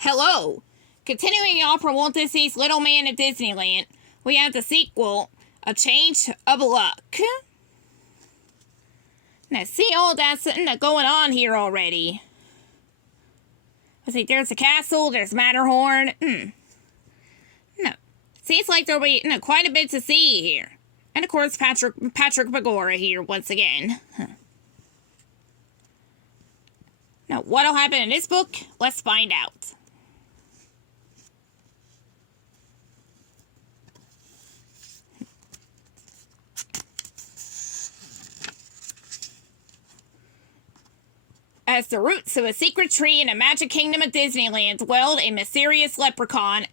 Hello! Continuing on from Walt Disney's Little Man at Disneyland, we have the sequel, A Change of Luck. Now, see all that's going on here already. Let's see, there's the castle, there's Matterhorn. No, seems like there'll be quite a bit to see here. And of course, Patrick Begorra here once again. Now, what'll happen in this book? Let's find out. As the roots of a secret tree in a magic kingdom of Disneyland dwelled a mysterious leprechaun,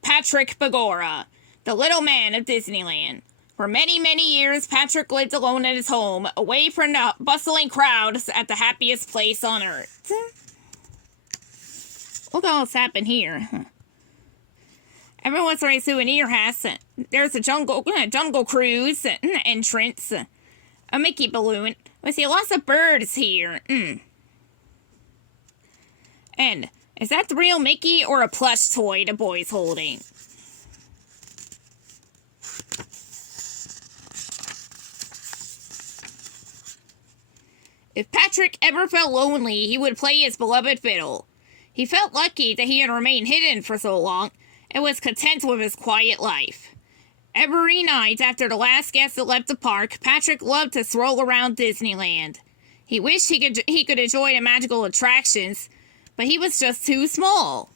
Patrick Begorra, the little man of Disneyland. For many, many years, Patrick lived alone at his home, away from the bustling crowds at the happiest place on earth. Look at what's happened here. Everyone's wearing souvenir hats. There's a jungle cruise entrance. A Mickey balloon. We see lots of birds here. And is that the real Mickey or a plush toy the boy's holding? If Patrick ever felt lonely, he would play his beloved fiddle. He felt lucky that he had remained hidden for so long and was content with his quiet life. Every night after the last guest had left the park, Patrick loved to stroll around Disneyland. He wished he could enjoy the magical attractions, but he was just too small.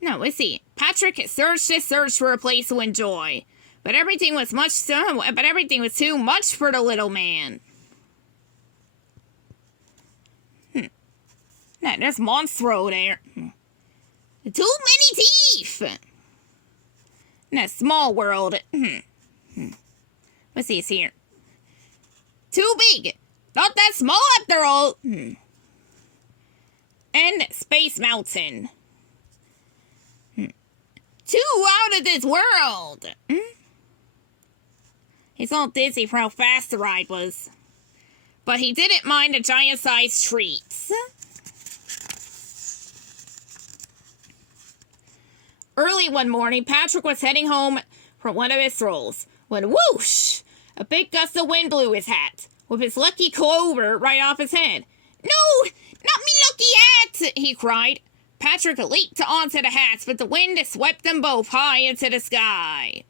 Now, let's see. Patrick searched for a place to enjoy, but everything was too much for the little man. Now, there's Monstro there. Too many teeth. Now, Small World. Let's see, it's here. Too big. Not that small after all. And Space Mountain. Too out of this world. He's all dizzy for how fast the ride was. But he didn't mind the giant-sized treats. Early one morning, Patrick was heading home from one of his strolls when whoosh! A big gust of wind blew his hat, with his lucky clover right off his head. No! Not me lucky hat! He cried. Patrick leaped onto the hats, but the wind swept them both high into the sky.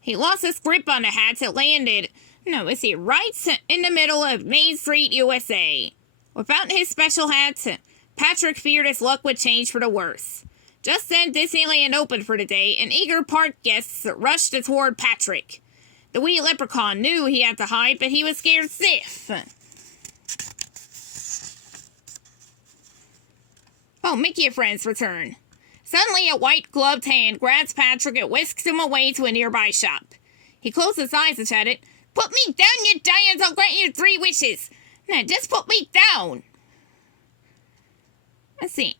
He lost his grip on the hats and landed, right in the middle of Main Street, USA. Without his special hat, Patrick feared his luck would change for the worse. Just then, Disneyland opened for the day, and eager park guests rushed toward Patrick. The wee leprechaun knew he had to hide, but he was scared stiff. Oh, Mickey and friends return. Suddenly, a white-gloved hand grabs Patrick and whisks him away to a nearby shop. He closed his eyes and shouted, "Put me down, you giants! I'll grant you 3 wishes! Now, just put me down!" Let's see.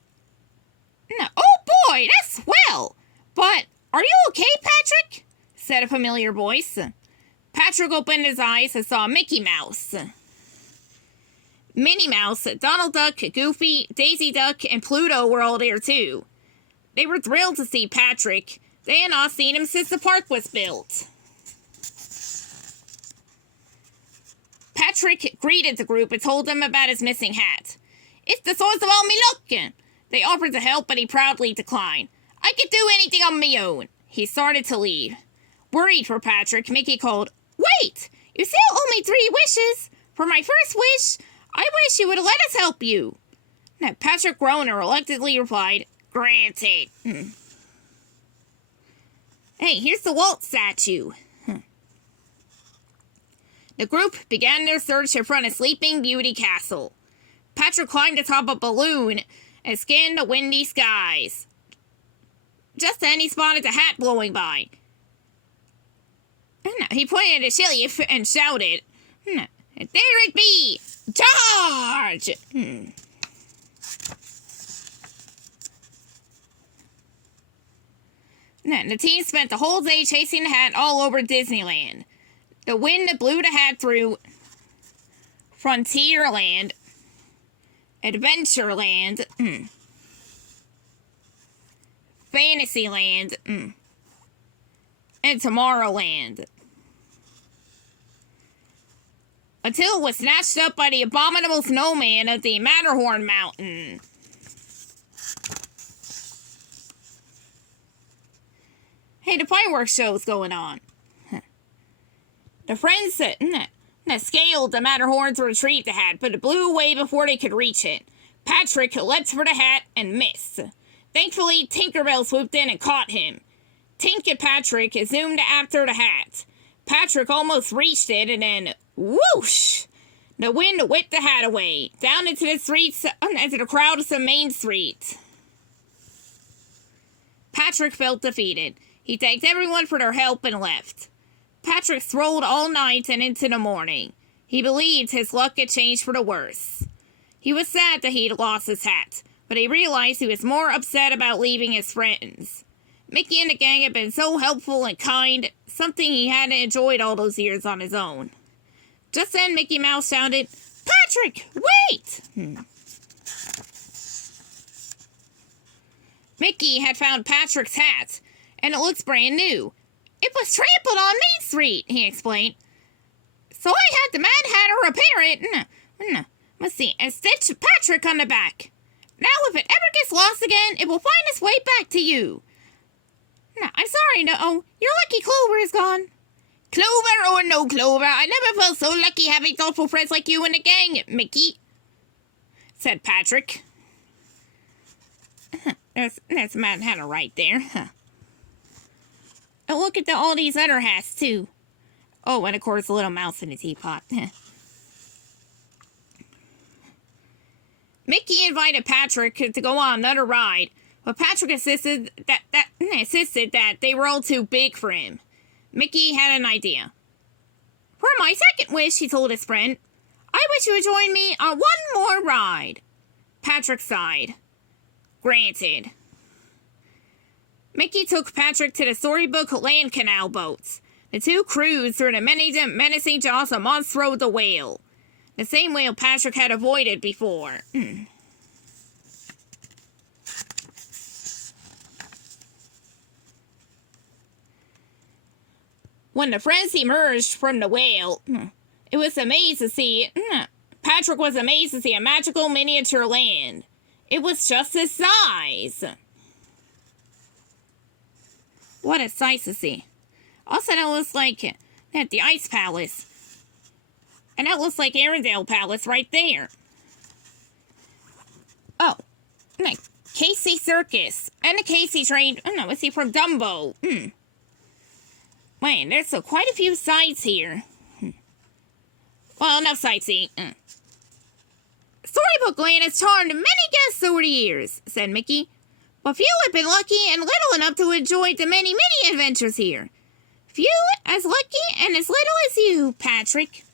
No. Oh boy, that's swell! But, are you okay, Patrick? Said a familiar voice. Patrick opened his eyes and saw Mickey Mouse, Minnie Mouse, Donald Duck, Goofy, Daisy Duck, and Pluto were all there too. They were thrilled to see Patrick. They had not seen him since the park was built. Patrick greeted the group and told them about his missing hat. "It's the source of all me luck." They offered to help, but he proudly declined. "I can do anything on me own." He started to leave. Worried for Patrick, Mickey called, "Wait! You still owe me 3 wishes. For my first wish, I wish you would let us help you." Now, Patrick groaned and reluctantly replied, "Granted." Hey, here's the Walt statue. The group began their search in front of Sleeping Beauty Castle. Patrick climbed atop a balloon and scanned the windy skies. Just then, he spotted a hat blowing by. He pointed at Chili and shouted, "There it be! Charge!" The team spent the whole day chasing the hat all over Disneyland. The wind blew the hat through Frontierland Adventureland, Fantasyland, and Tomorrowland. Until it was snatched up by the abominable snowman of the Matterhorn Mountain. Hey, the fireworks show's going on. The friends that scaled the Matterhorn to retrieve the hat, but it blew away before they could reach it. Patrick leapt for the hat and missed. Thankfully, Tinkerbell swooped in and caught him. Tink and Patrick zoomed after the hat. Patrick almost reached it, and then, whoosh! The wind whipped the hat away, down into the streets, into the crowds of Main Street. Patrick felt defeated. He thanked everyone for their help and left. Patrick strolled all night and into the morning. He believed his luck had changed for the worse. He was sad that he'd lost his hat, but he realized he was more upset about leaving his friends. Mickey and the gang had been so helpful and kind, something he hadn't enjoyed all those years on his own. Just then, Mickey Mouse shouted, "Patrick, wait!" Mickey had found Patrick's hat, and it looks brand new. "It was trampled on Main Street," he explained. "So I had the Mad Hatter repair it, let's see, and stitch Patrick on the back. Now if it ever gets lost again, it will find its way back to you. No, I'm sorry, no, your lucky Clover is gone." "Clover or no Clover, I never felt so lucky having thoughtful friends like you in the gang, Mickey," said Patrick. There's Mad Hatter right there. And look at all these other hats, too. Oh, and of course, the little mouse in the teapot. Mickey invited Patrick to go on another ride, but Patrick insisted that they were all too big for him. Mickey had an idea. "For my second wish," he told his friend, "I wish you would join me on one more ride." Patrick sighed. Granted. Mickey took Patrick to the Storybook Land Canal boats. The two cruised through the menacing jaws of Monstro the whale. The same whale Patrick had avoided before. When the friends emerged from the whale, it was amazed to see. Patrick was amazed to see a magical miniature land. It was just his size. What a sight to see. Also, that looks like the Ice Palace. And that looks like Arendelle Palace right there. Oh, Casey Circus. And the Casey train. Let's see, from Dumbo. Man, there's quite a few sights here. Well, enough sightseeing. "Storybook Land has charmed many guests over the years," said Mickey. "But few have been lucky and little enough to enjoy the many, many adventures here. Few as lucky and as little as you, Patrick."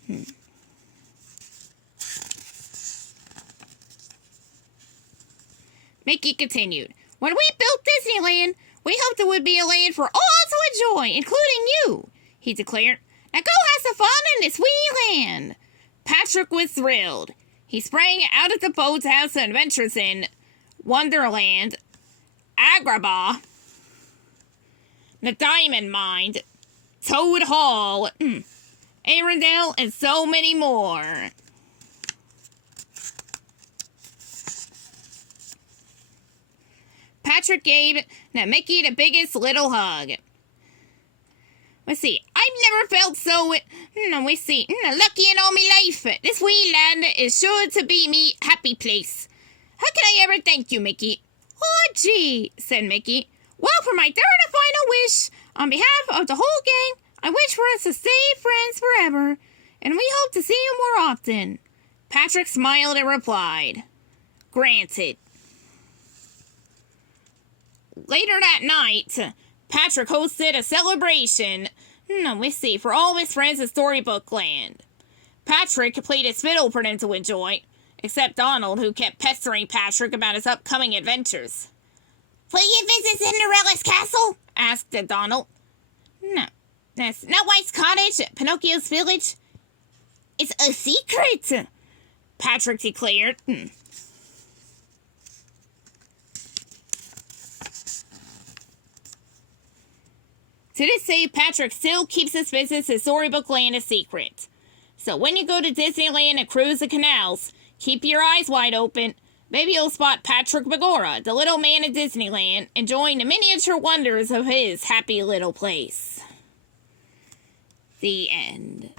Mickey continued. "When we built Disneyland, we hoped it would be a land for all to enjoy, including you," he declared. "Now go have some fun in this wee land." Patrick was thrilled. He sprang out of the boathouse and adventures in Wonderland, Agrabah, the Diamond Mine, Toad Hall, Arendelle, and so many more. Patrick gave Mickey the biggest little hug. Let's see, "I've never felt so, lucky in all my life. This wee land is sure to be me happy place. How can I ever thank you, Mickey?" "Oh, gee," said Mickey. "Well, for my third and final wish, on behalf of the whole gang, I wish for us to stay friends forever, and we hope to see you more often." Patrick smiled and replied, "Granted." Later that night, Patrick hosted a celebration, for all his friends in Storybook Land. Patrick played his fiddle for them to enjoy, except Donald, who kept pestering Patrick about his upcoming adventures. "Will you visit Cinderella's castle?" asked Donald. "No. Snow White's cottage, Pinocchio's village. It's a secret," Patrick declared. To this day, Patrick still keeps his business in Storybook Land a secret. So when you go to Disneyland and cruise the canals, keep your eyes wide open. Maybe you'll spot Patrick Begorra, the little man in Disneyland, enjoying the miniature wonders of his happy little place. The end.